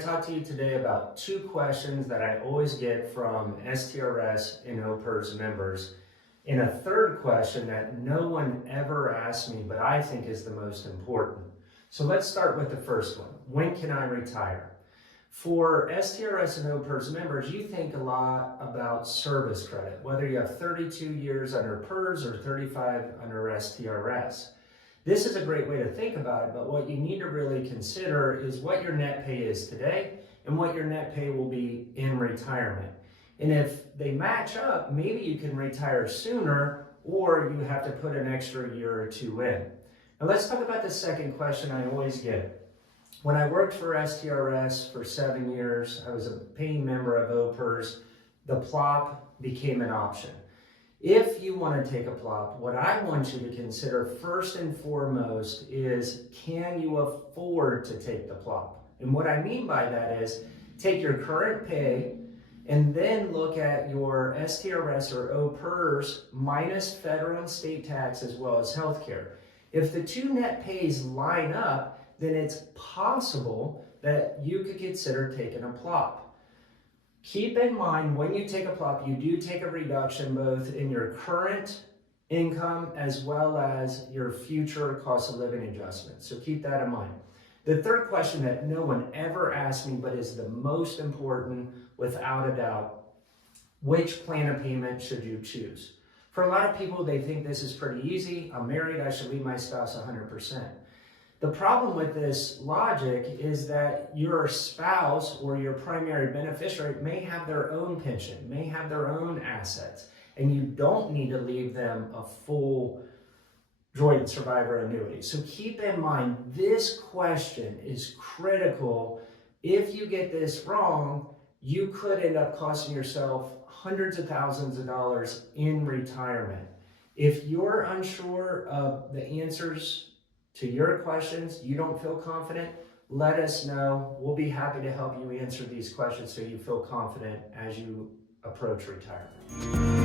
to talk to you today about two questions that I always get from STRS and OPERS members, and a third question that no one ever asks me, but I think is the most important. So let's start with the first one. When can I retire? For STRS and OPERS members, you think a lot about service credit, whether you have 32 years under PERS or 35 under STRS. This is a great way to think about it, but what you need to really consider is what your net pay is today and what your net pay will be in retirement. And if they match up, maybe you can retire sooner, or you have to put an extra year or two in. Now let's talk about the second question I always get. When I worked for STRS for 7 years, I was a paying member of OPERS, the PLOP became an option. If you want to take a PLOP, what I want you to consider first and foremost is, can you afford to take the PLOP? And what I mean by that is, take your current pay and then look at your STRS or OPERS minus federal and state tax as well as healthcare. If the two net pays line up, then it's possible that you could consider taking a PLOP. Keep in mind, when you take a PLOP, you do take a reduction both in your current income as well as your future cost of living adjustment. So keep that in mind. The third question that no one ever asks me, but is the most important without a doubt, which plan of payment should you choose? For a lot of people, they think this is pretty easy. I'm married, I should leave my spouse 100%. The problem with this logic is that your spouse or your primary beneficiary may have their own pension, may have their own assets, and you don't need to leave them a full joint survivor annuity. So keep in mind, this question is critical. If you get this wrong, you could end up costing yourself hundreds of thousands of dollars in retirement. If you're unsure of the answers to your questions, you don't feel confident, let us know. We'll be happy to help you answer these questions so you feel confident as you approach retirement.